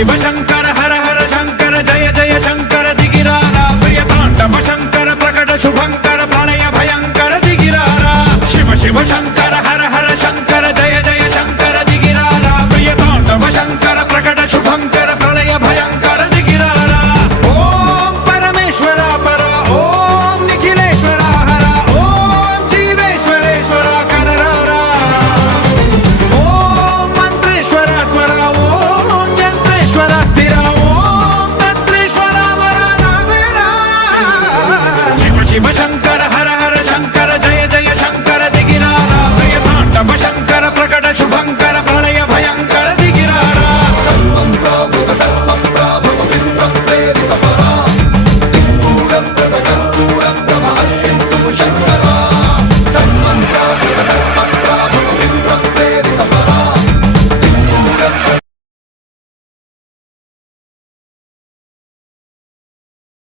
शिव शंकर हर हर शंकर जय जय शंकर दिगिरारा प्रिय तांडव शंकर प्रकट शुभंकर प्रलय भयंकर दिगिरारा शिव शिव शंकर